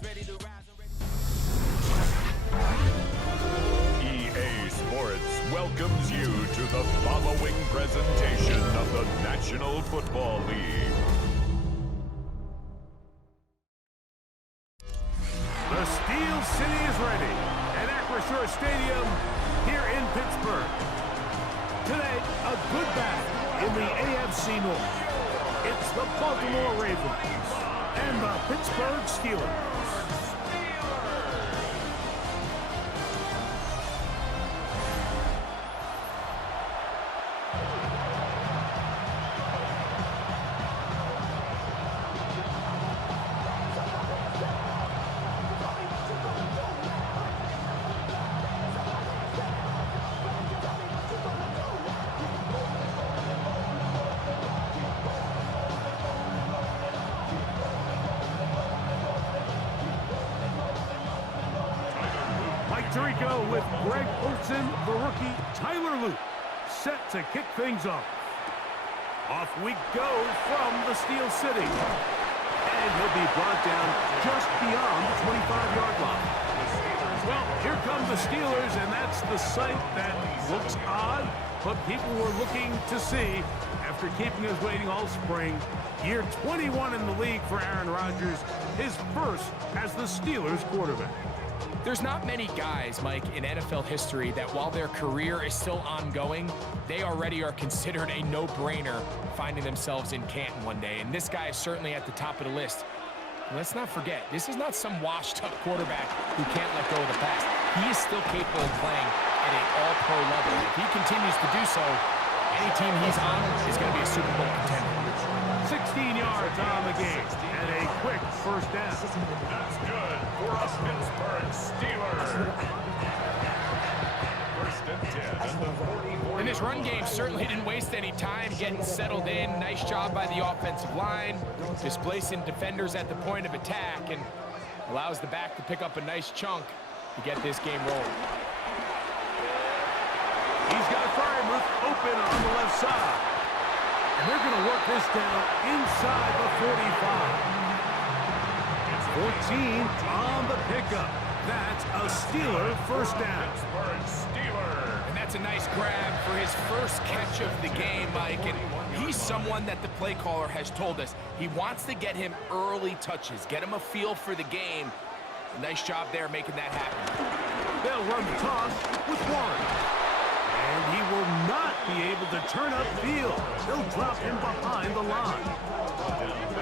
EA Sports welcomes you to the following presentation of the National Football League. The Steel City is ready at Acrisure Stadium here in Pittsburgh. Today, a good battle in the AFC North. It's the Baltimore Ravens and the Pittsburgh Steelers. Tirico with Greg Olsen, the rookie, Tyler Luke, set to kick things off. Off we go from the Steel City. And he'll be brought down just beyond the 25-yard line. Well, here come the Steelers, and that's the sight that looks odd, but people were looking to see after keeping us waiting all spring. Year 21 in the league for Aaron Rodgers, his first as the Steelers quarterback. There's not many guys, Mike, in NFL history that while their career is still ongoing, they already are considered a no-brainer finding themselves in Canton one day. And this guy is certainly at the top of the list. And let's not forget, this is not some washed-up quarterback who can't let go of the past. He is still capable of playing at an all-pro level. If he continues to do so, any team he's on is going to be a Super Bowl contender. 16 yards on the game and a quick first down. That's good for a Pittsburgh Steelers. First and 10 at the 44. And this run game certainly didn't waste any time getting settled in. Nice job by the offensive line, displacing defenders at the point of attack, and allows the back to pick up a nice chunk to get this game rolling. He's got Freiermuth open on the left side. And they're going to work this down inside the 45. It's 14 on the pickup. That's a Steeler first down. And that's a nice grab for his first catch of the game, Mike. And he's someone that the play caller has told us he wants to get him early touches, get him a feel for the game. Nice job there making that happen. They'll run the toss with Warren. And he will not be able to turn upfield. They'll drop him behind the line.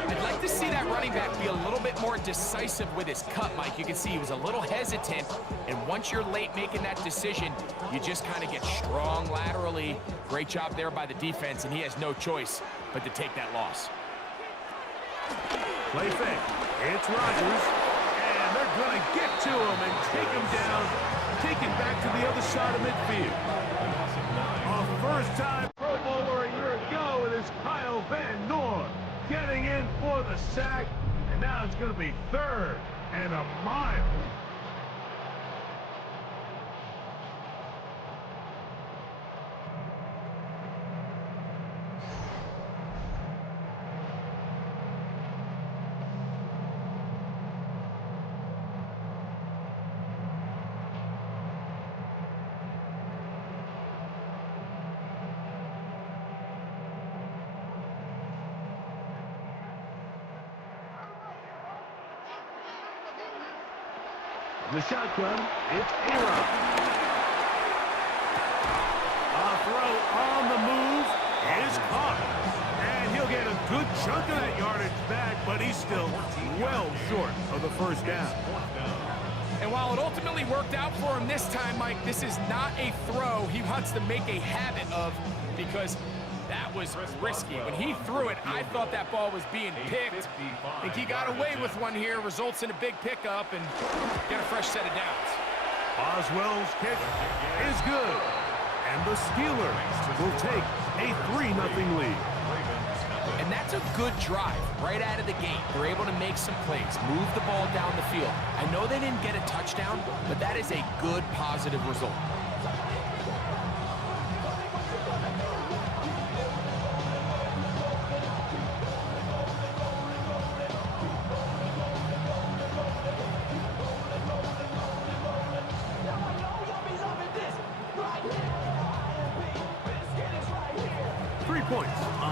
I'd like to see that running back be a little bit more decisive with his cut, Mike. You can see he was a little hesitant, and once you're late making that decision, you just kind of get strong laterally. Great job there by the defense, and he has no choice but to take that loss. Play fake. It's Rodgers, and they're going to get to him and take him down, take him back to the other side of midfield. A first-time Pro Bowler a year ago, it is Kyle Van Noy getting in for the sack, and now it's going to be third and a mile. The shotgun, it's A-Rod. A throw on the move is caught. And he'll get a good chunk of that yardage back, but he's still well short of the first down. And while it ultimately worked out for him this time, Mike, this is not a throw he wants to make a habit of, because that was risky. When he threw it, I thought that ball was being picked. I think he got away with one here, results in a big pickup and get a fresh set of downs. Oswell's kick is good. And the Steelers will take a 3-0 lead. And that's a good drive right out of the gate. They're able to make some plays, move the ball down the field. I know they didn't get a touchdown, but that is a good, positive result.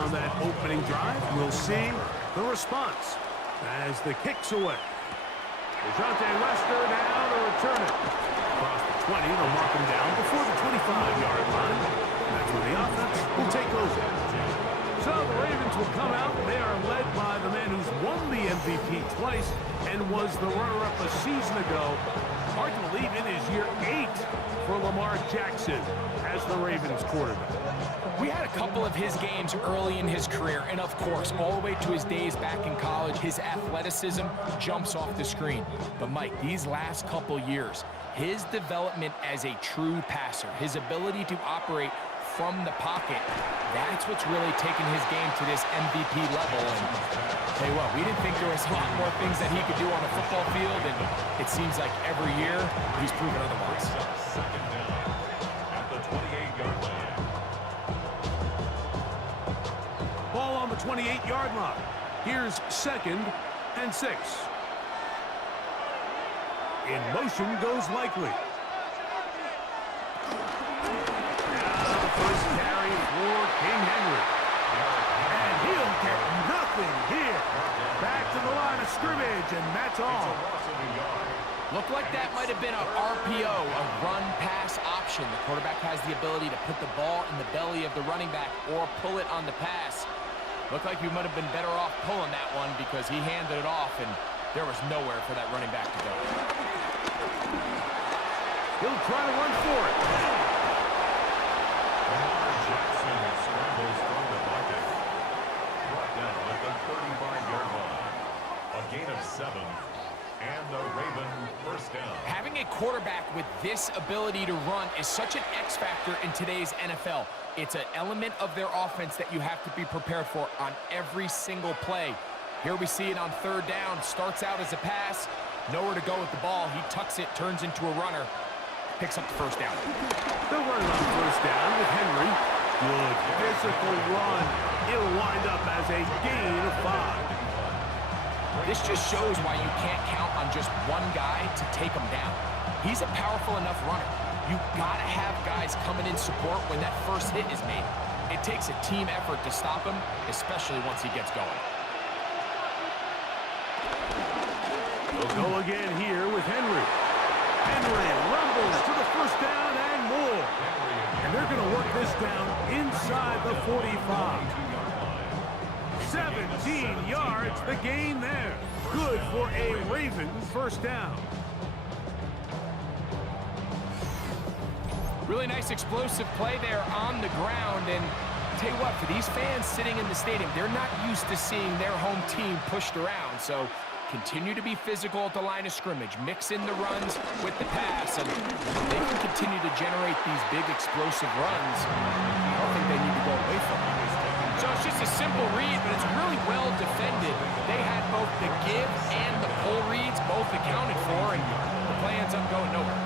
on that opening drive. We'll see the response as the kick's away. DeJounte Lester now to return it. Across the 20, they'll mark him down before the 25-yard line. That's where the offense will take over. So the Ravens will come out. They are led by the man who's won the MVP twice and was the runner-up a season ago. Hard to believe it is year 8 for Lamar Jackson as the Ravens quarterback. We had a couple of his games early in his career, and of course, all the way to his days back in college, his athleticism jumps off the screen. But Mike, these last couple years, his development as a true passer, his ability to operate from the pocket, that's what's really taken his game to this MVP level. And tell you what, we didn't think there was a lot more things that he could do on a football field, and it seems like every year he's proven otherwise. Second down at the 28-yard line. Ball on the 28-yard line. Here's 2nd and 6. In motion goes Likely. Now the first carry for King Henry. And he'll get nothing here. Back to the line of scrimmage, and that's all. Looked like that might have been a RPO, a run-pass option. The quarterback has the ability to put the ball in the belly of the running back or pull it on the pass. Looked like he might have been better off pulling that one because he handed it off, and there was nowhere for that running back to go. He'll try to run for it. Lamar Jackson scrambles from the pocket. Brought down at the 35-yard line. A gain of 7. And the Raven first down. Having a quarterback with this ability to run is such an X factor in today's NFL. It's an element of their offense that you have to be prepared for on every single play. Here we see it on 3rd down. Starts out as a pass. Nowhere to go with the ball. He tucks it, turns into a runner. Picks up the first down. They'll run it on 1st down with Henry. Good physical run. It'll wind up as a gain of 5. This just shows why you can't count on just one guy to take him down. He's a powerful enough runner. You gotta have guys coming in support when that first hit is made. It takes a team effort to stop him, especially once he gets going. They'll go again here with Henry. Henry rumbles to the first down and more. And they're gonna work this down inside the 45. 17 yards, the gain there. Good for a Ravens first down. Really nice explosive play there on the ground. And tell you what, for these fans sitting in the stadium, they're not used to seeing their home team pushed around. So continue to be physical at the line of scrimmage. Mix in the runs with the pass, and they can continue to generate these big explosive runs. I don't think they need to go away from it. So it's just a simple read, but it's really well defended. They had both the give and the pull reads both accounted for, and the play ends up going nowhere.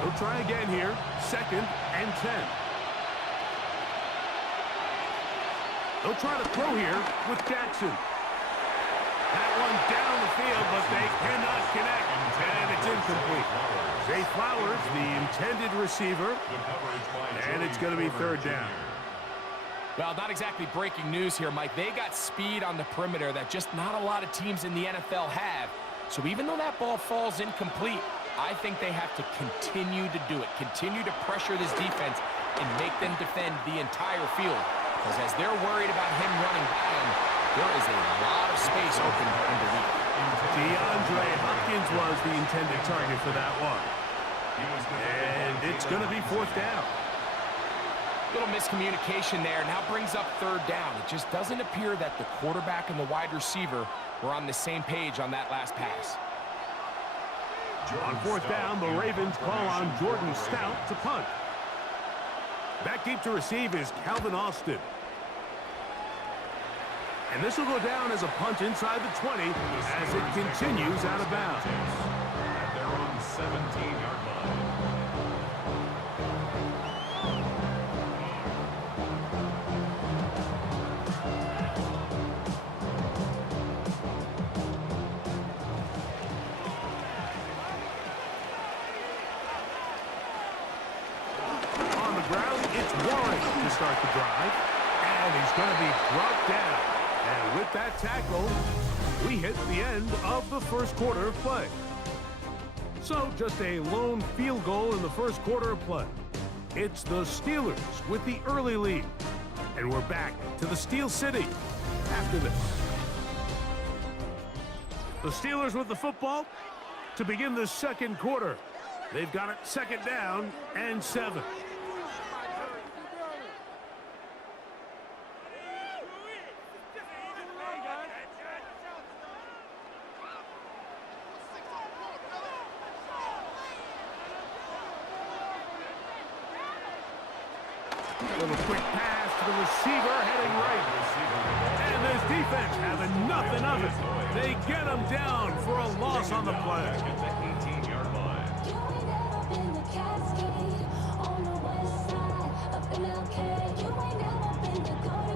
They'll try again here. 2nd and 10. They'll try to throw here with Jackson. That one down the field, but they cannot connect, and it's incomplete. Zay Flowers, the intended receiver, and it's going to be 3rd down. Well, not exactly breaking news here, Mike. They got speed on the perimeter that just not a lot of teams in the NFL have. So even though that ball falls incomplete, I think they have to continue to do it. Continue to pressure this defense and make them defend the entire field. Because as they're worried about him running by him, there is a lot of space open underneath. DeAndre Hopkins was the intended target for that one. And it's going to be 4th down. Little miscommunication there. Now brings up 3rd down. It just doesn't appear that the quarterback and the wide receiver were on the same page on that last pass. On 4th down, the Ravens call on Jordan Stout to punt. Back deep to receive is Calvin Austin. And this will go down as a punt inside the 20 as it continues out of bounds. At their own 17-yard line. start the drive. And he's going to be brought down. And with that tackle, we hit the end of the first quarter of play. So just a lone field goal in the first quarter of play. It's the Steelers with the early lead. And we're back to the Steel City after this. The Steelers with the football to begin the second quarter. They've got it second down and 7. Little quick pass to the receiver heading right. And this defense having nothing of it. They get him down for a loss on the play. At the 18-yard line.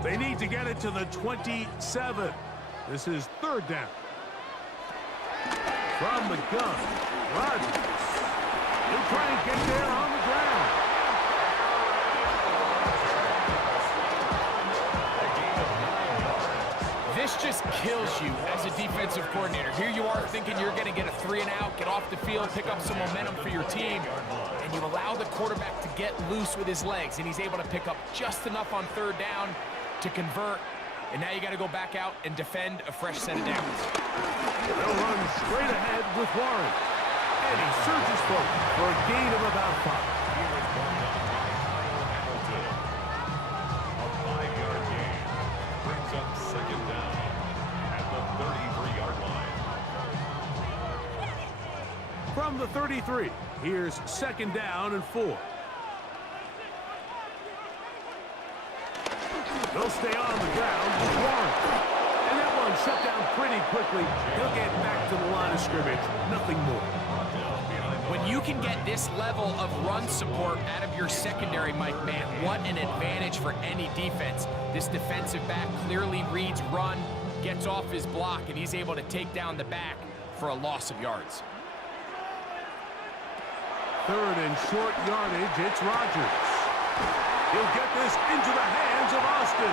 They need to get it to the 27. This is third down. From the gun, Rodgers. He'll try and get there on the ground. This just kills you as a defensive coordinator. Here you are thinking you're going to get a 3-and-out, get off the field, pick up some momentum for your team, and you allow the quarterback to get loose with his legs, and he's able to pick up just enough on third down to convert, and now you got to go back out and defend a fresh set of downs. They'll run straight ahead with Warren, and he surges forward for a gain of about 5. From the 33, here's second down and 4. They'll stay on the ground with Warren. And that one shut down pretty quickly. He'll get back to the line of scrimmage. Nothing more. When you can get this level of run support out of your secondary, Mike, man, what an advantage for any defense. This defensive back clearly reads run, gets off his block, and he's able to take down the back for a loss of yards. Third and short yardage, it's Rodgers. He'll get this into the hands of Austin.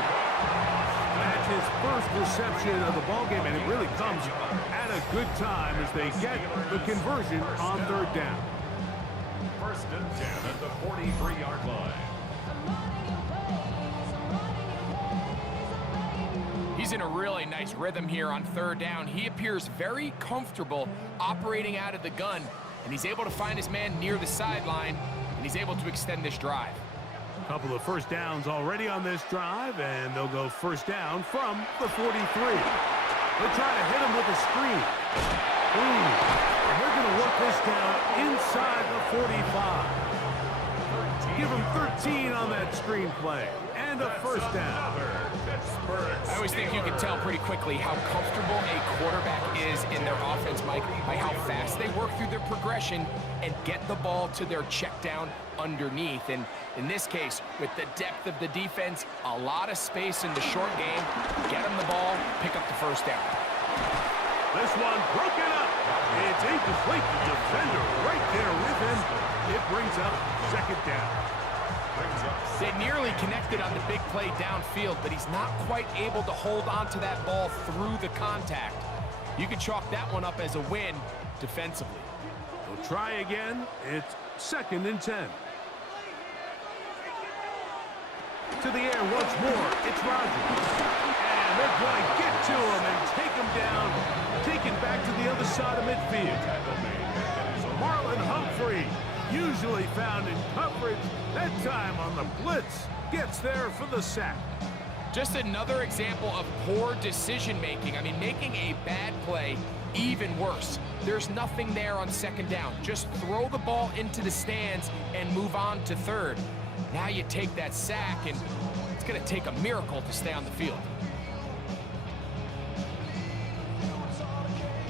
That's his first reception of the ballgame, and it really comes at a good time as they get the conversion on third down. First and 10 at the 43-yard line. He's in a really nice rhythm here on third down. He appears very comfortable operating out of the gun, and he's able to find his man near the sideline, and he's able to extend this drive. A couple of first downs already on this drive, and they'll go first down from the 43. They'll try to hit him with a screen. And they're going to work this down inside the 45. Give him 13 on that screen play, and a first down. I always think you can tell pretty quickly how comfortable a quarterback is in their offense, Mike, by how fast they work through their progression and get the ball to their check down underneath. And in this case, with the depth of the defense, a lot of space in the short game, get them the ball, pick up the first down. This one broken up. It's incomplete. The defender right there with him. It brings up second down. They nearly connected on the big play downfield, but he's not quite able to hold on to that ball through the contact. You can chalk that one up as a win defensively. They'll try again. It's second and 10. To the air once more. It's Rodgers. And they're going to get to him and take him down. Taken back to the other side of midfield. Marlon Humphrey, usually found in coverage, that time on the blitz, gets there for the sack. Just another example of poor decision-making. I mean, making a bad play even worse. There's nothing there on second down. Just throw the ball into the stands and move on to third. Now you take that sack, and it's going to take a miracle to stay on the field.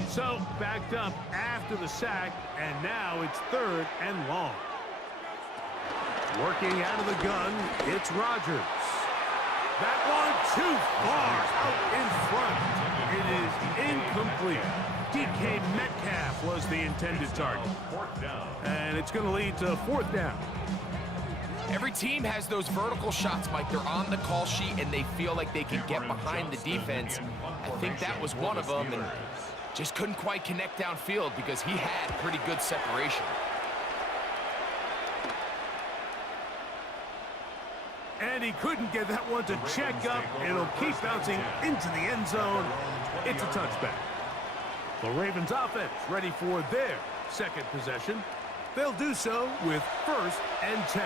So, backed up after the sack, and now it's third and long. Working out of the gun, it's Rodgers. That one too far out in front. It is incomplete. DK Metcalf was the intended target. And it's going to lead to fourth down. Every team has those vertical shots, Mike. They're on the call sheet, and they feel like they can get behind the defense. I think that was one of them, and just couldn't quite connect downfield because he had pretty good separation. And he couldn't get that one to check up. It'll keep bouncing into the end zone. It's a touchback. The Ravens offense ready for their second possession. They'll do so with 1st and 10.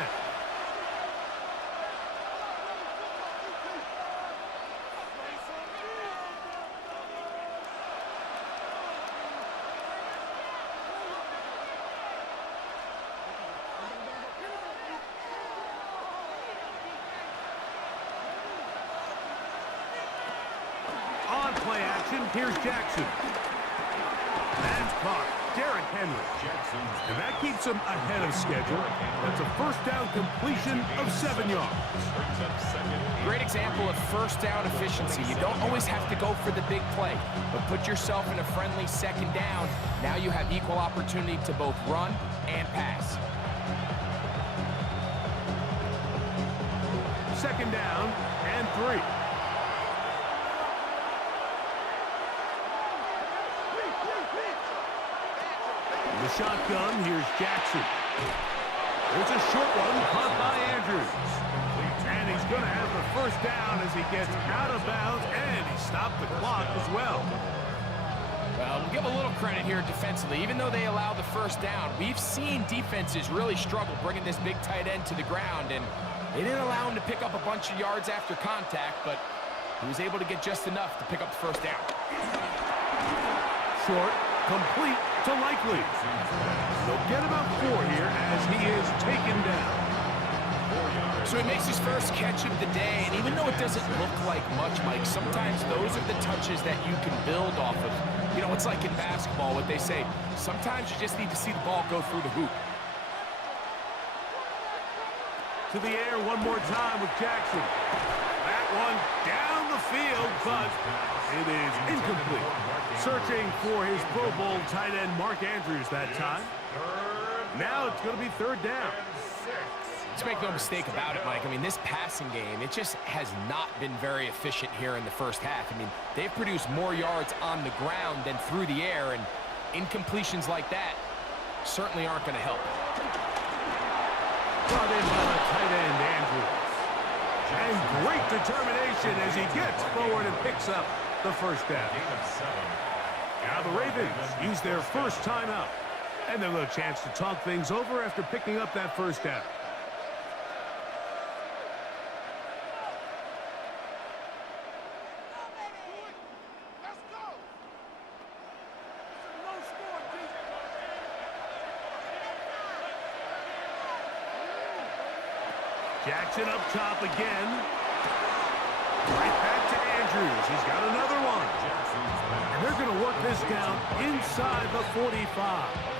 On play action, here's Jackson. That's caught. Derrick Henry. And that keeps him ahead of schedule. That's a first down completion of 7 yards. Great example of first down efficiency. You don't always have to go for the big play, but put yourself in a friendly second down. Now you have equal opportunity to both run and pass. Second down and 3. The shotgun, here's Jackson. There's a short one caught by Andrews. And he's going to have the first down as he gets out of bounds, and he stopped the clock as well. Well, we'll give a little credit here defensively. Even though they allow the first down, we've seen defenses really struggle bringing this big tight end to the ground, and they didn't allow him to pick up a bunch of yards after contact, but he was able to get just enough to pick up the first down. Short, complete to Likely. They'll get about 4 here as he is taken down. So he makes his first catch of the day, and even though it doesn't look like much, Mike, sometimes those are the touches that you can build off of. You know, it's like in basketball, what they say, sometimes you just need to see the ball go through the hoop. To the air one more time with Jackson. That one down the field, but it is incomplete. Searching for his Pro Bowl tight end Mark Andrews that time. Now it's going to be 3rd down. Let's make no mistake about it, Mike. I mean, this passing game, it just has not been very efficient here in the first half. I mean, they've produced more yards on the ground than through the air, and incompletions like that certainly aren't going to help. Brought in by the tight end, Andrews. And great determination as he gets forward and picks up the first down. Now the Ravens use their first timeout. And they'll have a chance to talk things over after picking up that first down. Jackson up top again. Right back to Andrews. He's got another one. And they're going to work this down inside the 45.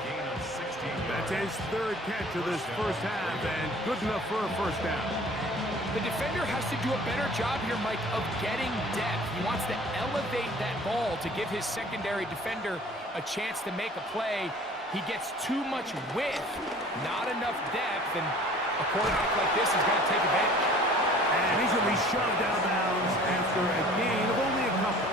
That's his 3rd catch of this first half, and good enough for a first down. The defender has to do a better job here, Mike, of getting depth. He wants to elevate that ball to give his secondary defender a chance to make a play. He gets too much width, not enough depth, and a quarterback like this is going to take advantage. And he's going to be shoved out of bounds after a gain of only a couple.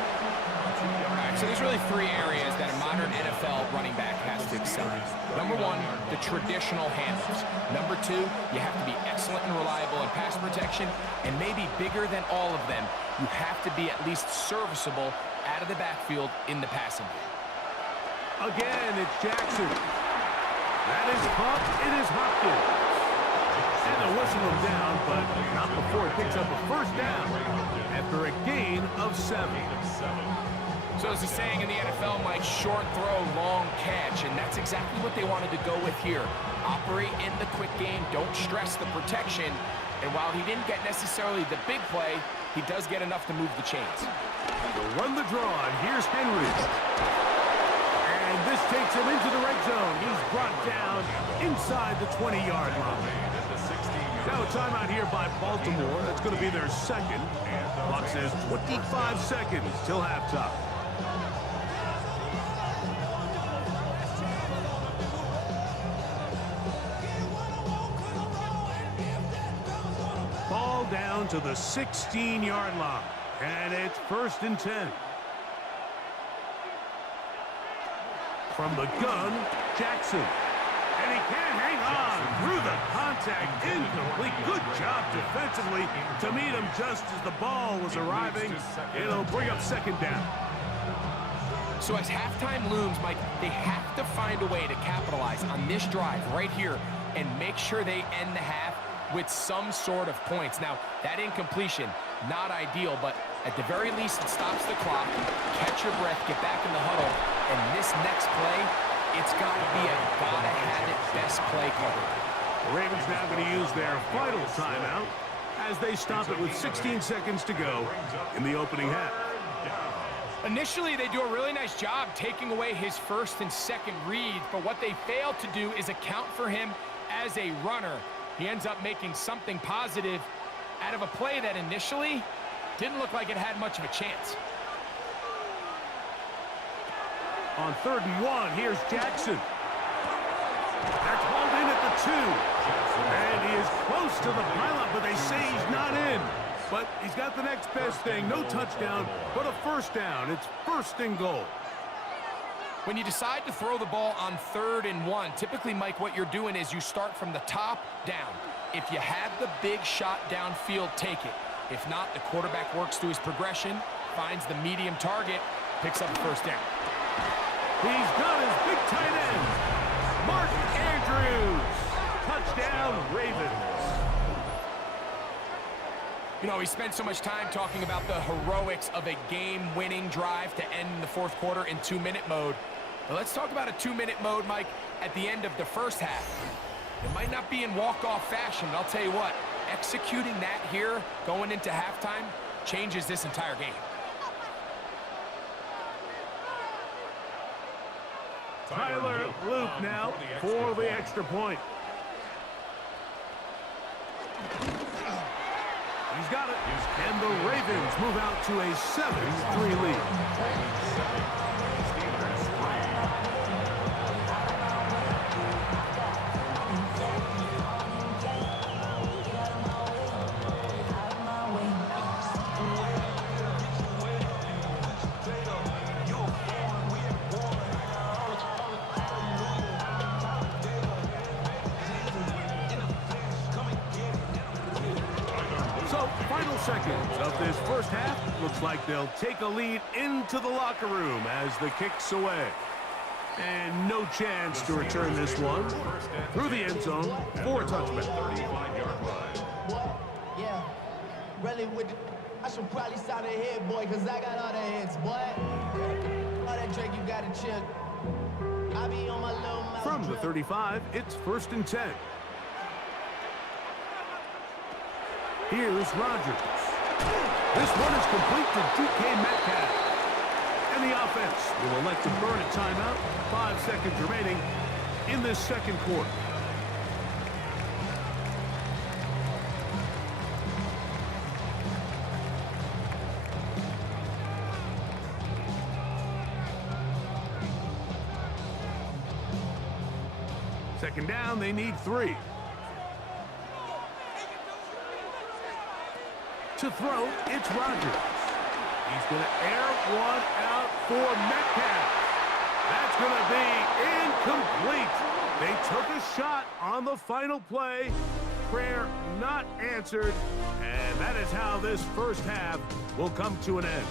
All right, so there's really 3 areas that a modern NFL running back has to excel in. Number 1, the traditional handles. Number 2, you have to be excellent and reliable in pass protection. And maybe bigger than all of them, you have to be at least serviceable out of the backfield in the passing game. Again, it's Jackson. That is caught. It is Hopkins. And they'll whistle him down, but not before it picks up a first down after a gain of 7. So as a saying in the NFL, Mike, short throw, long catch, and that's exactly what they wanted to go with here. Operate in the quick game, don't stress the protection, and while he didn't get necessarily the big play, he does get enough to move the chains. They'll run the draw, and here's Henry. And this takes him into the red zone. He's brought down inside the 20-yard line. Now a timeout here by Baltimore. That's going to be their 2nd. Clock says 25 seconds till halftime. to the 16-yard line. And it's 1st and 10. From the gun, Jackson. And he can't hang on through the contact. Incomplete. Good job defensively to meet him just as the ball was arriving. It'll bring up 2nd down. So as halftime looms, Mike, they have to find a way to capitalize on this drive right here and make sure they end the half with some sort of points. Now, that incompletion, not ideal, but at the very least, it stops the clock. Catch your breath, get back in the huddle, and this next play, it's got to be a gotta-have-it best play call. The Ravens now going to use their final timeout as they stop it with 16 seconds to go in the opening half. Initially, they do a really nice job taking away his 1st and 2nd read, but what they fail to do is account for him as a runner. He ends up making something positive out of a play that initially didn't look like it had much of a chance. On 3rd and 1, here's Jackson. That's hauled in at the 2. And he is close to the pylon, but they say he's not in. But he's got the next best thing. No touchdown, but a 1st down. It's 1st and goal. When you decide to throw the ball on 3rd and 1, typically, Mike, what you're doing is you start from the top down. If you have the big shot downfield, take it. If not, the quarterback works through his progression, finds the medium target, picks up the 1st down. He's got his big tight end, Mark Andrews. Touchdown, Ravens. You know, we spent so much time talking about the heroics of a game-winning drive to end the 4th quarter in 2-minute mode. But let's talk about a 2-minute mode, Mike, at the end of the 1st half. It might not be in walk-off fashion, but I'll tell you what, executing that here going into halftime changes this entire game. Tyler Loop now for the extra point. He's got it. And the Ravens move out to a 7-3 lead. Final seconds of this 1st half. Looks like they'll take a lead into the locker room as the kick's away. And no chance to return this one through the end zone for a touchback. Yeah, really with the, I should probably start a hit, boy, because I got all the hits, boy. All that drink you got to chill. I be on my little mouse. From the 35, it's 1st and 10. Here's Rodgers. This one is complete to DK Metcalf. And the offense will elect to burn a timeout. 5 seconds remaining in this 2nd quarter. Second down, they need 3. To throw, it's Rodgers. He's going to air one out for Metcalf. That's going to be incomplete. They took a shot on the final play. Prayer not answered. And that is how this 1st half will come to an end.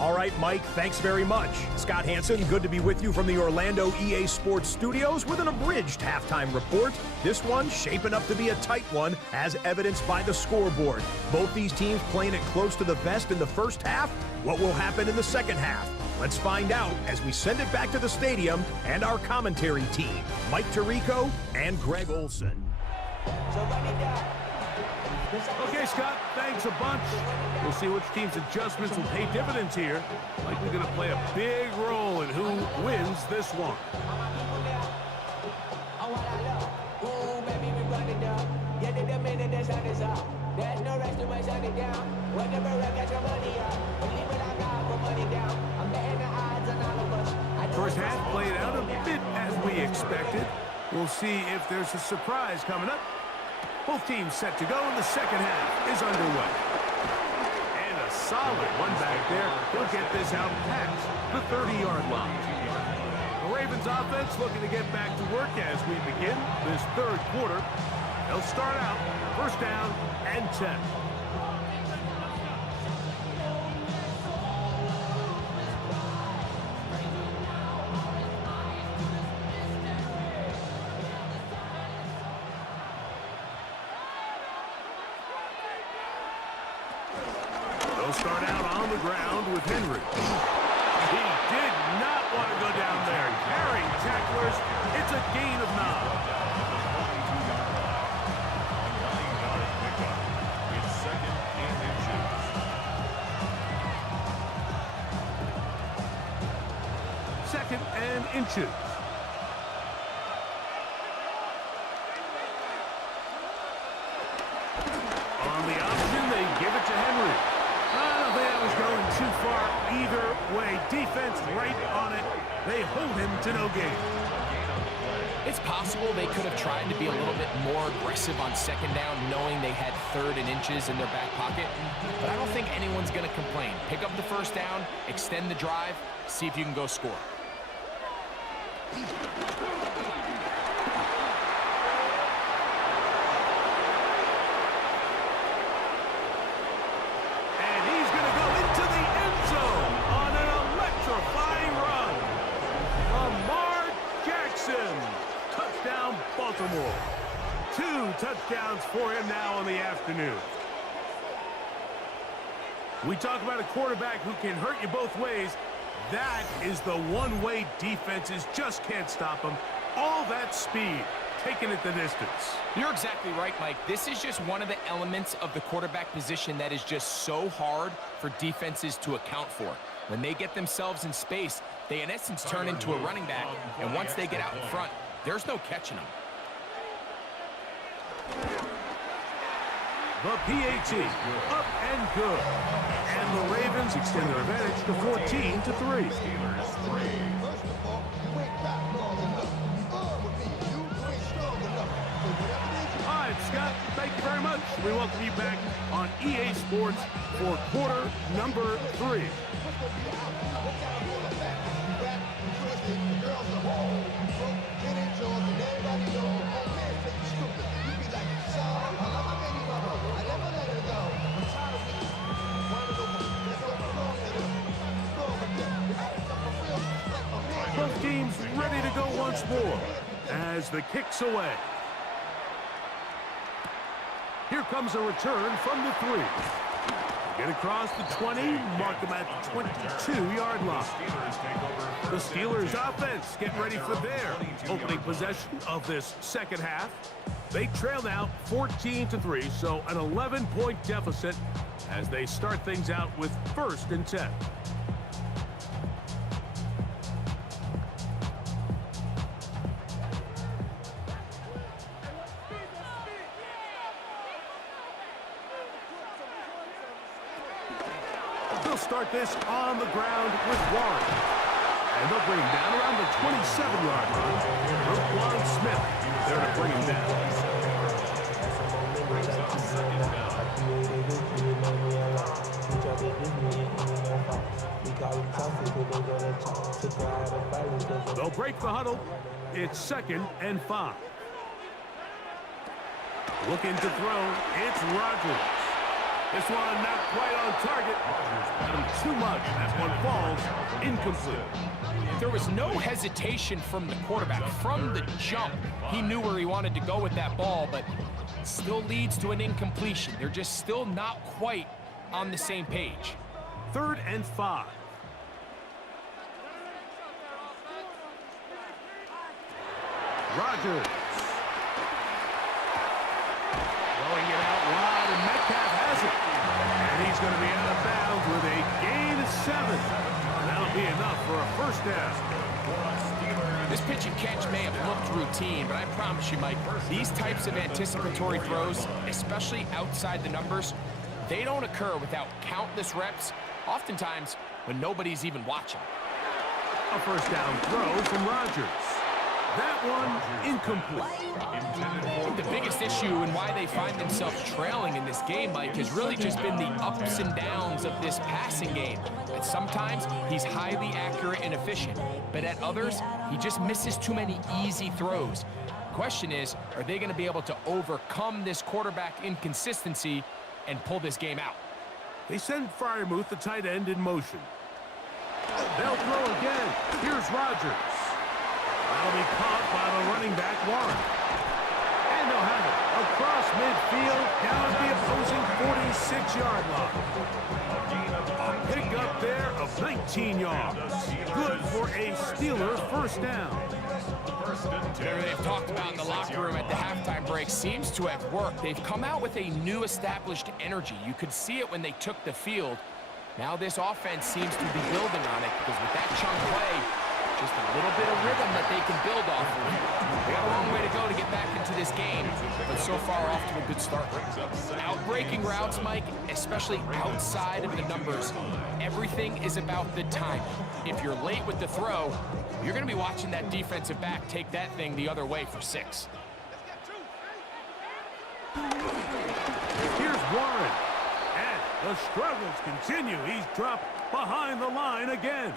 All right, Mike, thanks very much. Scott Hansen, good to be with you from the Orlando EA Sports Studios with an abridged halftime report. This one shaping up to be a tight one, as evidenced by the scoreboard. Both these teams playing it close to the vest in the 1st half. What will happen in the 2nd half? Let's find out as we send it back to the stadium and our commentary team, Mike Tirico and Greg Olson. Okay, Scott, thanks a bunch. We'll see which team's adjustments will pay dividends here. Likely going to play a big role in who wins this one. First half played out a bit as we expected. We'll see if there's a surprise coming up Both teams set to go, and the second half is underway. And a solid one back there. He'll get this out past the 30-yard line. The Ravens offense looking to get back to work as we begin this third quarter. They'll start out first down and 10. They'll start out on the ground with Henry. He did not want to go down there. Carrying tacklers, it's a gain of 9. It's second and inches. Second and inches. On the option, they give it to Henry. I don't think that was going too far either way. Defense right on it. They hold him to no gain. It's possible they could have tried to be a little bit more aggressive on second down, knowing they had third and inches in their back pocket. But I don't think anyone's going to complain. Pick up the first down, extend the drive, see if you can go score. Baltimore. 2 touchdowns for him now in the afternoon. We talk about a quarterback who can hurt you both ways. That is the one-way defenses just can't stop him. All that speed, taking it the distance. You're exactly right, Mike. This is just one of the elements of the quarterback position that is just so hard for defenses to account for. When they get themselves in space, they in essence turn into a running back, and once they get out in front, there's no catching them. The PAT, up and good. And the Ravens extend their advantage to 14-3. All right, Scott, thank you very much. We welcome you back on EA Sports for quarter number 3. Both teams ready to go once more as the kick's away. Here comes a return from the 3. Get across the 20, mark them at the 22-yard line. The Steelers offense getting ready for their opening possession of this second half. They trail now 14-3, so an 11-point deficit as they start things out with first and 10. They'll start this on the ground with Warren. And they'll bring him down around the 27-yard line. Roquan Smith there to bring him down. They'll break the huddle. It's 2nd and 5. Looking to throw. It's Rodgers. This one not quite on target. Got him too much. That one falls incomplete. There was no hesitation from the quarterback. From the jump, he knew where he wanted to go with that ball, but it still leads to an incompletion. They're just still not quite on the same page. 3rd and 5. Rodgers. Throwing it out wide, and Metcalf has it. And he's going to be out of bounds with a gain of 7. And that'll be enough for a first down. This pitch and catch may have looked routine, but I promise you, Mike, these types of anticipatory throws, especially outside the numbers, they don't occur without countless reps, oftentimes when nobody's even watching. A first down throw from Rodgers. That one incomplete. The biggest issue and why they find themselves trailing in this game, Mike, has really just been the ups and downs of this passing game. At sometimes, he's highly accurate and efficient, but at others, he just misses too many easy throws. The question is, are they going to be able to overcome this quarterback inconsistency and pull this game out? They send Freiermuth, the tight end, in motion. They'll throw again. Here's Rodgers. That'll be caught by the running back, Warren. And they'll have it across midfield, down the opposing 46-yard line. A pickup there of 19 yards. Good for a Steeler first down. Whatever they've talked about in the locker room at the halftime break seems to have worked. They've come out with a new established energy. You could see it when they took the field. Now this offense seems to be building on it because with that chunk play, just a little bit of rhythm that they can build off of. They got a long way to go to get back into this game, but so far off to a good start. Out-breaking routes, Mike, especially outside of the numbers, everything is about the time. If you're late with the throw, you're going to be watching that defensive back take that thing the other way for 6. Here's Warren. And the struggles continue. He's dropped behind the line again.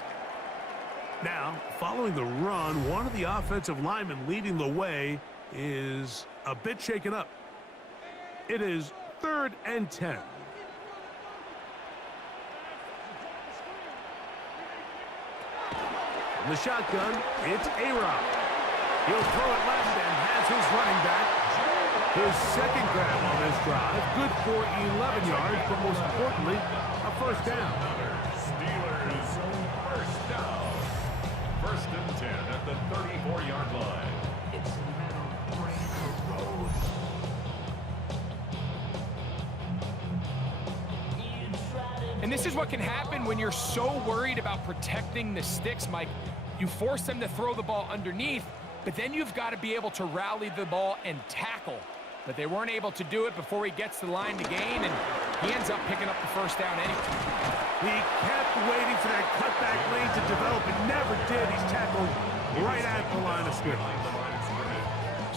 Now, following the run, one of the offensive linemen leading the way is a bit shaken up. It is 3rd and 10. From the shotgun, it's A-Rob. He'll throw it left and has his running back. His second grab on this drive, good for 11 yards, but most importantly, a first down. Steelers first down. 1st and 10 at the 34-yard line. And this is what can happen when you're so worried about protecting the sticks, Mike. You force them to throw the ball underneath, but then you've got to be able to rally the ball and tackle. But they weren't able to do it before he gets the line to gain, and he ends up picking up the first down anyway. He kept waiting for that cutback lane to develop. It never did. He's tackled right at the line of scrimmage.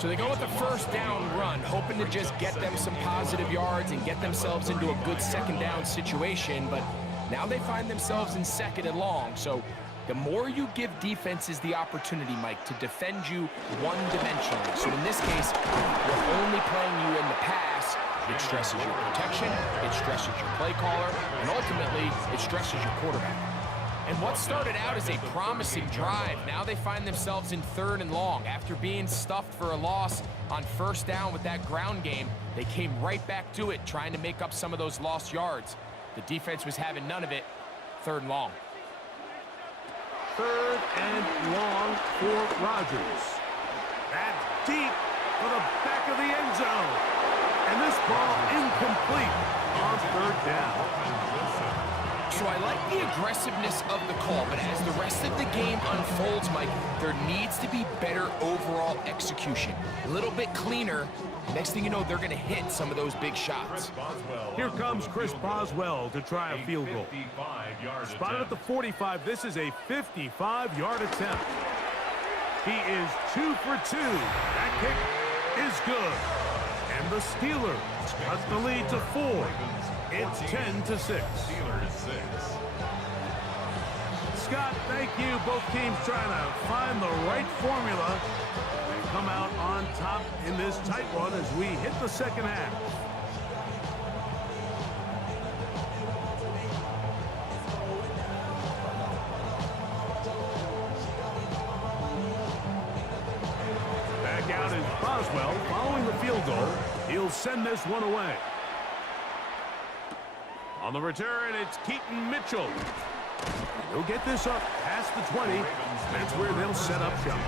So they go with the first down run, hoping to just get them some positive yards and get themselves into a good second down situation. But now they find themselves in 2nd and long. So the more you give defenses the opportunity, Mike, to defend you one-dimensionally. So in this case, we're only playing you in the pass. It stresses your protection, it stresses your play caller, and ultimately, it stresses your quarterback. And what started out as a promising drive, now they find themselves in 3rd and long. After being stuffed for a loss on 1st down with that ground game, they came right back to it, trying to make up some of those lost yards. The defense was having none of it. 3rd and long. 3rd and long for Rodgers. That's deep for the back of the end zone. And this ball incomplete on 3rd down. So I like the aggressiveness of the call, but as the rest of the game unfolds, Mike, there needs to be better overall execution. A little bit cleaner. Next thing you know, they're going to hit some of those big shots. Here comes Chris Boswell to try a field goal. Spotted at the 45. This is a 55-yard attempt. He is 2 for 2. That kick is good. And the Steelers cut the lead to 4. It's 10-6. Steelers 6. Scott, thank you. Both teams trying to find the right formula and come out on top in this tight one as we hit the second half. Back out is Boswell following the field goal. He'll send this one away. On the return, it's Keaton Mitchell. He'll get this up past the 20. That's where they'll set up shop.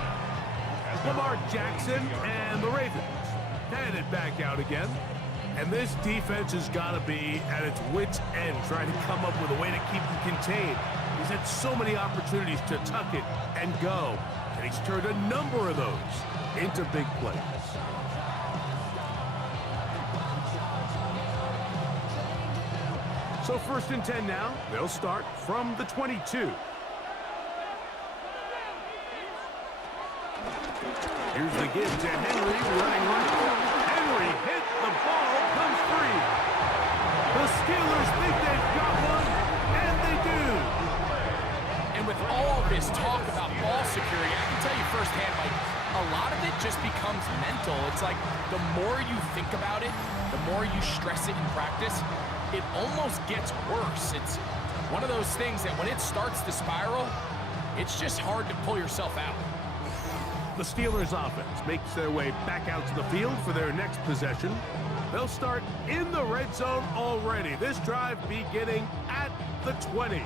Lamar Jackson and the Ravens headed back out again. And this defense has got to be at its wits' end, trying to come up with a way to keep him contained. He's had so many opportunities to tuck it and go, and he's turned a number of those into big plays. So 1st and 10 now. They'll start from the 22. Here's the give to Henry, running right. Henry hit, the ball comes free. The Steelers think they've got one, and they do. And with all this talk about ball security, I can tell you firsthand, like, a lot of it just becomes mental. It's like the more you think about it, the more you stress it in practice, it almost gets worse. It's one of those things that when it starts to spiral, it's just hard to pull yourself out. The Steelers offense makes their way back out to the field for their next possession. They'll start in the red zone already. This drive beginning at the 20.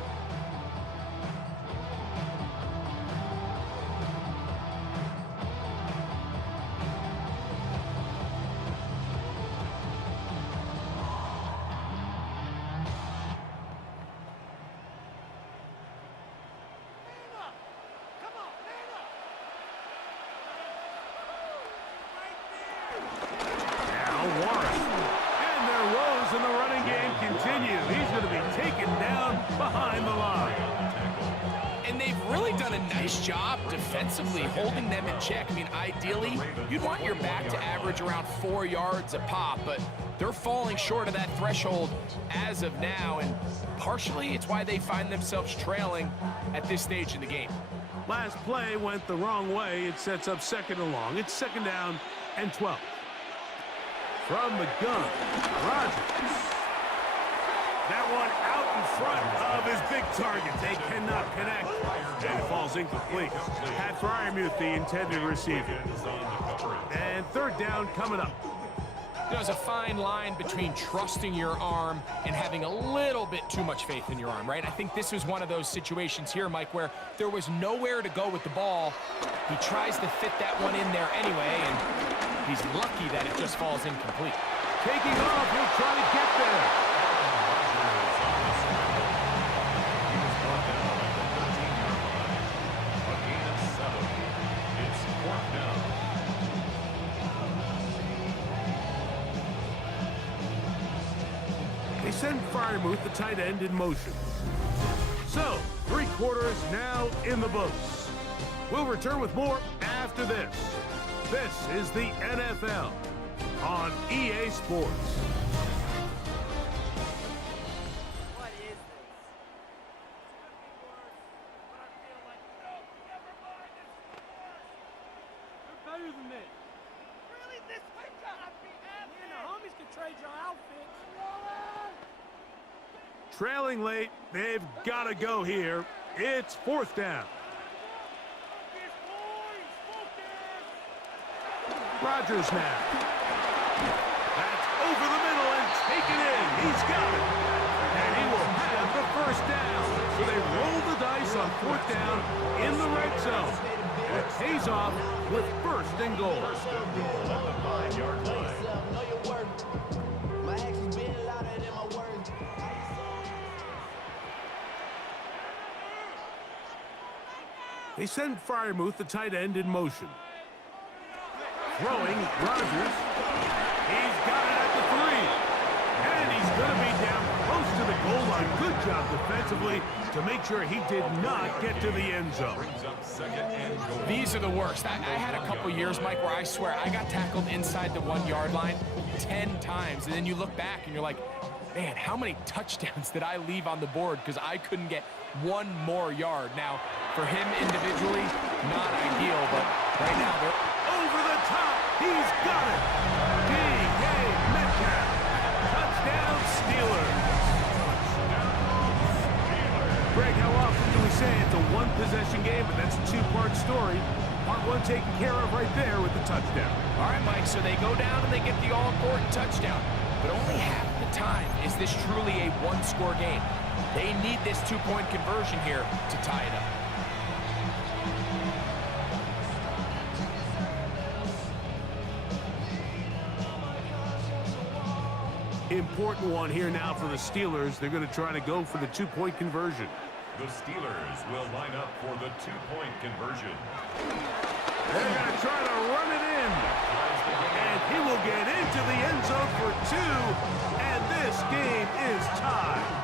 He's going to be taken down behind the line. And they've really done a nice job defensively holding them in check. I mean, ideally, you'd want your back to average around 4 yards a pop, but they're falling short of that threshold as of now, and partially it's why they find themselves trailing at this stage in the game. Last play went the wrong way. It sets up second and long. It's second down and 12. From the gun, Rodgers. That one out in front of his big target. They cannot connect, and it falls incomplete. Pat Fryermuth, the intended receiver. And third down coming up. There's a fine line between trusting your arm and having a little bit too much faith in your arm, right? I think this was one of those situations here, Mike, where there was nowhere to go with the ball. He tries to fit that one in there anyway, and he's lucky that it just falls incomplete. Taking off, he'll try to get there. They send Fryermuth, the tight end, in motion. So, 3 quarters now in the books. We'll return with more after this. This is the NFL on EA Sports. What is this? You're better than this. Really? This way? Me and the homies can trade your outfits. Trailing late, they've got to go here. It's fourth down. Rodgers now. That's over the middle and taken in. He's got it. And he will have the first down. So they roll the dice on fourth down in the red zone. And it pays off with first and goal. First and goal at the 5-yard line. They send Fryermuth, the tight end, in motion. Throwing, Rodgers. He's got it at the 3. And he's going to be down close to the goal line. Good job defensively to make sure he did not get to the end zone. These are the worst. I had a couple years, Mike, where I swear I got tackled inside the 1-yard line 10 times. And then you look back and you're like, man, how many touchdowns did I leave on the board because I couldn't get one more yard? Now, for him individually, not ideal, but right now they're over the top. He's got it. DK Metcalf. Touchdown Steelers. Greg, how often do we say it's a one-possession game, but that's a 2-part story? Part 1 taken care of right there with the touchdown. All right, Mike, so they go down and they get the all-important touchdown. But only half the time is this truly a one-score game. They need this 2-point conversion here to tie it up. Important one here now for the Steelers. They're going to try to go for the 2-point conversion. The Steelers will line up for the 2-point conversion. They're going to try to run it in. And he will get into the end zone for 2. And this game is tied.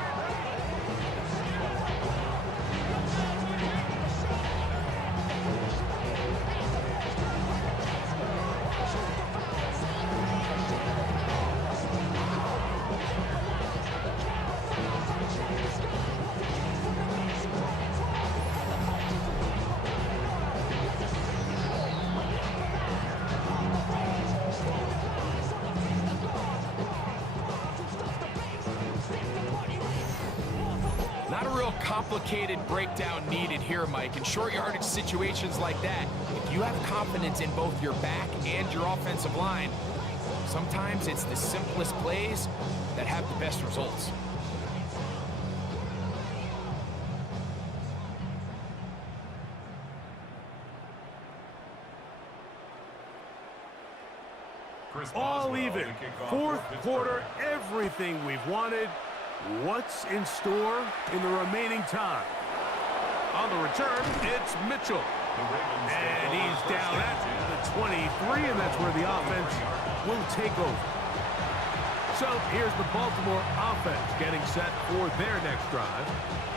complicated breakdown needed here, Mike. In short yardage situations like that, if you have confidence in both your back and your offensive line, sometimes it's the simplest plays that have the best results. All even. Fourth quarter, everything we've wanted. What's in store in the remaining time? On the return, it's Mitchell. And he's down at the 23, and that's where the offense will take over. So here's the Baltimore offense getting set for their next drive.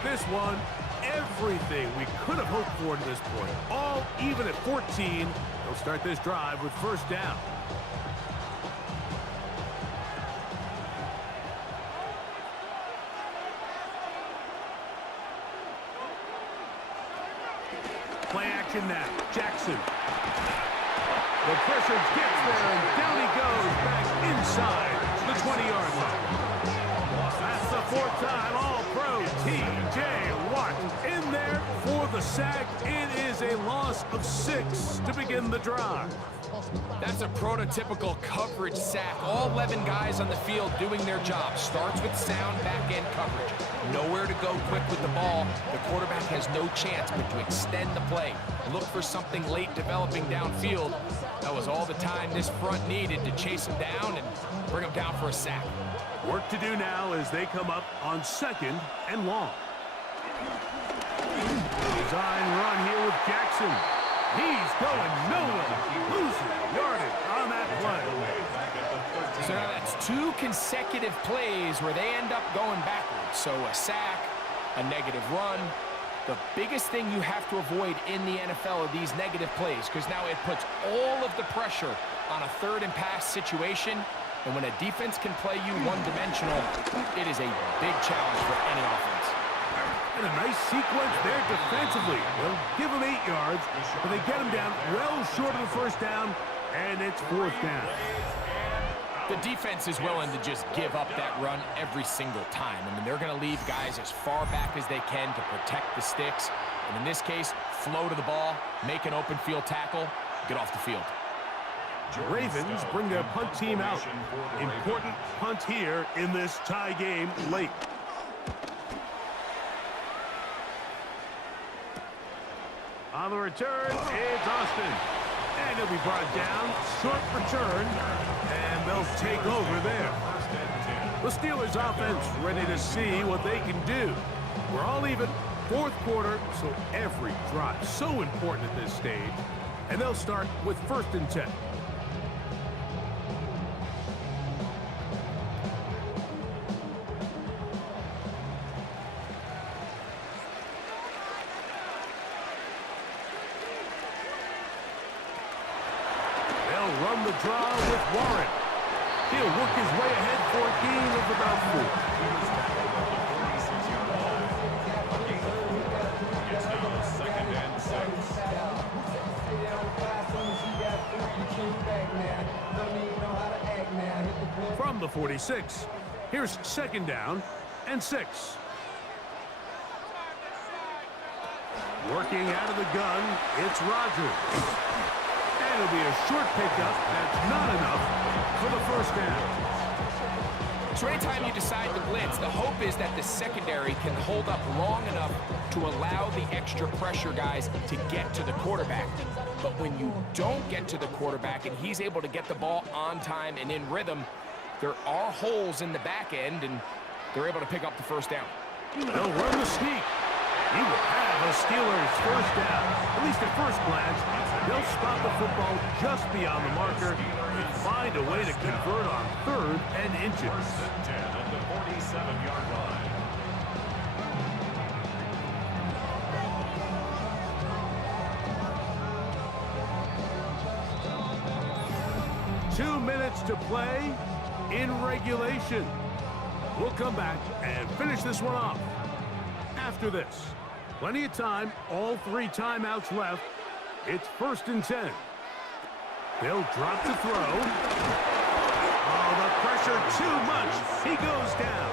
This one, everything we could have hoped for to this point. All even at 14. They'll start this drive with first down. Play action now. Jackson. The pressure gets there, and down he goes back inside the 20-yard line. That's the fourth time All-Pro T.J. Watt in there for the sack. It is a loss of 6 to begin the drive. That's a prototypical coverage sack. All 11 guys on the field doing their job. Starts with sound back-end coverage. Nowhere to go quick with the ball. The quarterback has no chance but to extend the play. Look for something late developing downfield. That was all the time this front needed to chase him down and bring him down for a sack. Work to do now as they come up on 2nd and long. Design run here with Jackson. He's going nowhere. Losing yardage on that play. So now that's 2 consecutive plays where they end up going backwards. So a sack, a negative run. The biggest thing you have to avoid in the NFL are these negative plays, because now it puts all of the pressure on a 3rd and pass situation. And when a defense can play you one-dimensional, it is a big challenge for any offense. And a nice sequence there defensively. They'll give him 8 yards, but they get him down well short of the first down, and it's 4th down. The defense is willing to just give up that run every single time. I mean, they're going to leave guys as far back as they can to protect the sticks. And in this case, flow to the ball, make an open field tackle, get off the field. Ravens bring their punt team out. Important punt here in this tie game late. On the return, it's Austin. And he'll be brought down. Short return. And they'll take over there. The Steelers offense ready to see what they can do. We're all even. 4th quarter, so every drive so important at this stage. And they'll start with 1st and 10. Run the draw with Warren. He'll work his way ahead for a gain of about 4. From the 46, here's 2nd down and 6. Working out of the gun, it's Rodgers. It'll be a short pickup. That's not enough for the 1st down. So anytime you decide to blitz, the hope is that the secondary can hold up long enough to allow the extra pressure guys to get to the quarterback. But when you don't get to the quarterback and he's able to get the ball on time and in rhythm, there are holes in the back end, and they're able to pick up the 1st down. They'll run the sneak. He will have a Steelers 1st down. At least at first glance, they'll spot the football just beyond the marker and find a way to convert on 3rd and inches. 1st and 10 at the 47-yard line. 2 minutes to play in regulation. We'll come back and finish this one off after this. Plenty of time, all 3 timeouts left. It's 1st and 10. They'll drop the throw. Oh, the pressure too much. He goes down.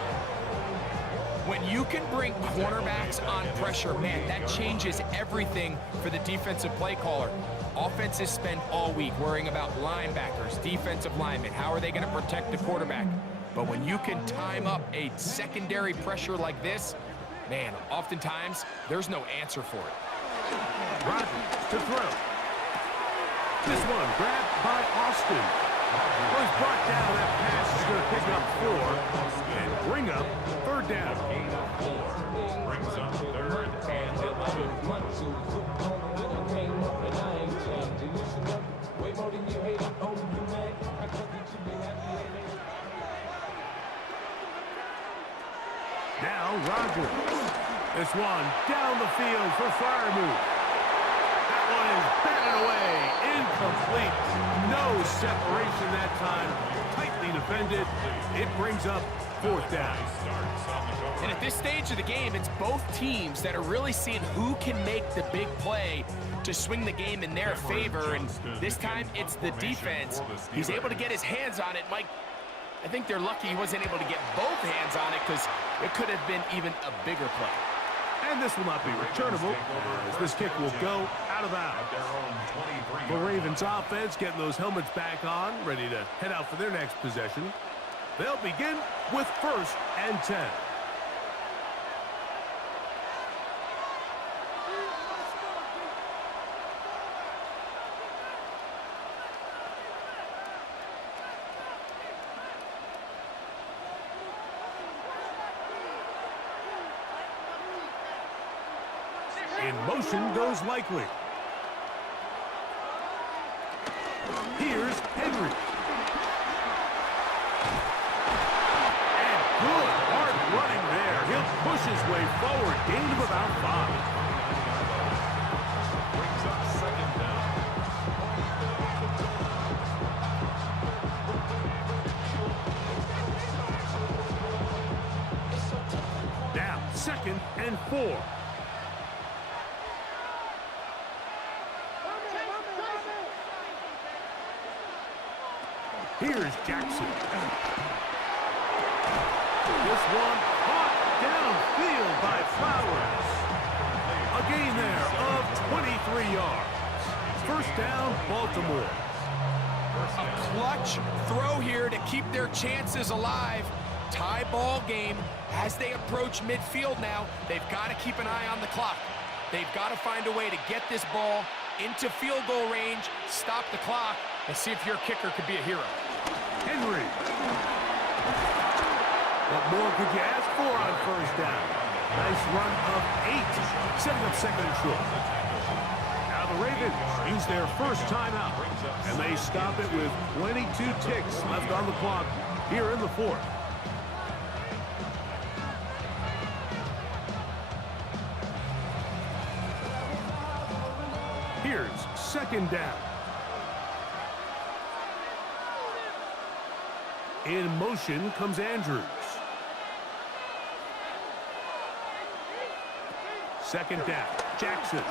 When you can bring cornerbacks on pressure, man, that changes everything for the defensive play caller. Offenses spend all week worrying about linebackers, defensive linemen. How are they going to protect the quarterback? But when you can time up a secondary pressure like this, man, oftentimes there's no answer for it. Rodgers to throw. This one grabbed by Austin. Was brought down. That pass is going to pick up 4 and bring up third down. Gain of 4 brings up third and 11. Now Rodgers. This one down the field for Freiermuth. That one is batted away. Incomplete. No separation that time. Tightly defended. It brings up fourth down. And at this stage of the game, it's both teams that are really seeing who can make the big play to swing the game in their favor. And this time, it's the defense. He's able to get his hands on it. Mike, I think they're lucky he wasn't able to get both hands on it because it could have been even a bigger play. And this will not be returnable as this kick will go out of bounds. The Ravens offense getting those helmets back on, ready to head out for their next possession. They'll begin with 1st and 10. In motion goes Likely. Here's Henry. And good hard running there. He'll push his way forward. Gain of about 5. Brings up second down. Now 2nd and 4. Here's Jackson. This one caught downfield by Flowers. A gain there of 23 yards. 1st down, Baltimore. A clutch throw here to keep their chances alive. Tie ball game. As they approach midfield now, they've got to keep an eye on the clock. They've got to find a way to get this ball into field goal range, stop the clock, and see if your kicker could be a hero. Henry. What more could you ask for on 1st down? Nice run of 8, setting up 2nd and short. Now the Ravens use their first timeout, and they stop it with 22 ticks left on the clock here in the 4th. Here's 2nd down. In motion comes Andrews. 2nd down, Jackson.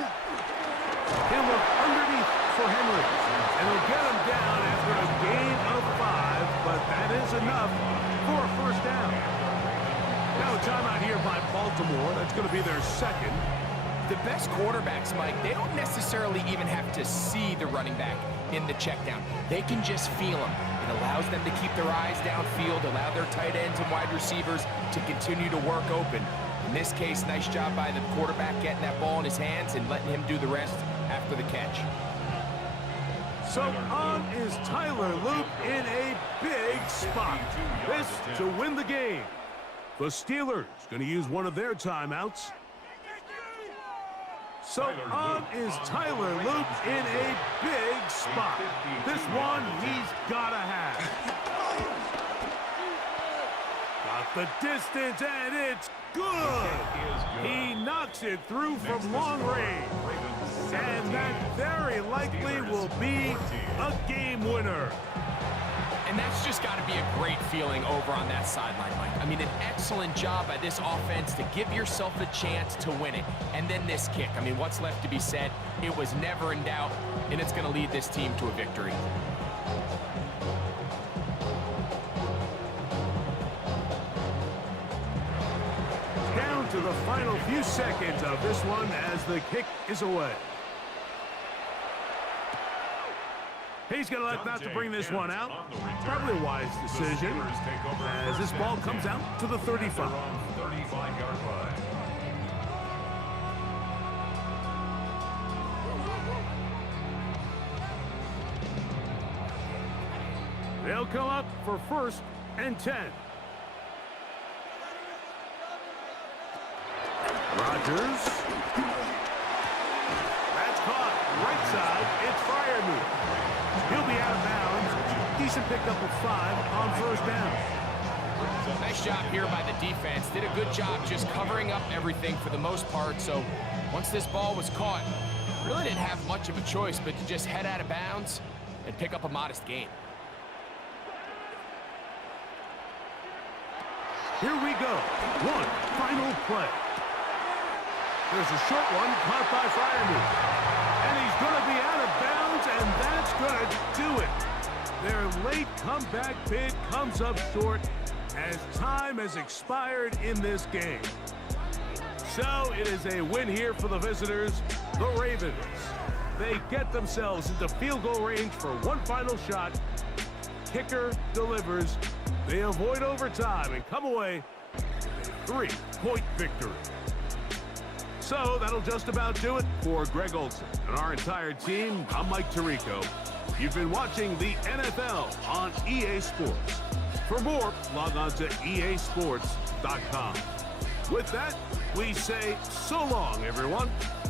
He'll look underneath for Henry. And he'll get him down after a gain of 5, but that is enough for a 1st down. Now a timeout here by Baltimore. That's going to be their 2nd. The best quarterbacks, Mike, they don't necessarily even have to see the running back in the check down. They can just feel him. It allows them to keep their eyes downfield, allow their tight ends and wide receivers to continue to work open. In this case, nice job by the quarterback getting that ball in his hands and letting him do the rest after the catch. So on is Tyler Loop in a big spot. This to win the game. The Steelers going to use one of their timeouts. So on is Tyler Loop in a big spot. This one he's got to have. Got the distance, and it's good. He knocks it through from long range. And that very likely will be a game winner. And that's just got to be a great feeling over on that sideline, Mike. I mean, an excellent job by this offense to give yourself a chance to win it. And then this kick. I mean, what's left to be said? It was never in doubt, and it's going to lead this team to a victory. the final few seconds of this one as the kick is away. He's going to elect not to bring this one out. Probably a wise decision as this ball comes out to the 35. 35-yard line. They'll come up for 1st and 10. Rodgers. That's caught. Right side. It's Freiermuth. He'll be out of bounds. Decent pickup of 5 on 1st down. Nice job here by the defense. Did a good job just covering up everything for the most part. So once this ball was caught, really didn't have much of a choice but to just head out of bounds and pick up a modest gain. Here we go. One final play. There's a short one caught by Freiermuth. And he's going to be out of bounds, and that's going to do it. Their late comeback bid comes up short as time has expired in this game. So it is a win here for the visitors, the Ravens. They get themselves into field goal range for one final shot. Kicker delivers. They avoid overtime and come away with a 3-point victory. So that'll just about do it for Greg Olsen and our entire team. I'm Mike Tirico. You've been watching the NFL on EA Sports. For more, log on to easports.com. With that, we say so long, everyone.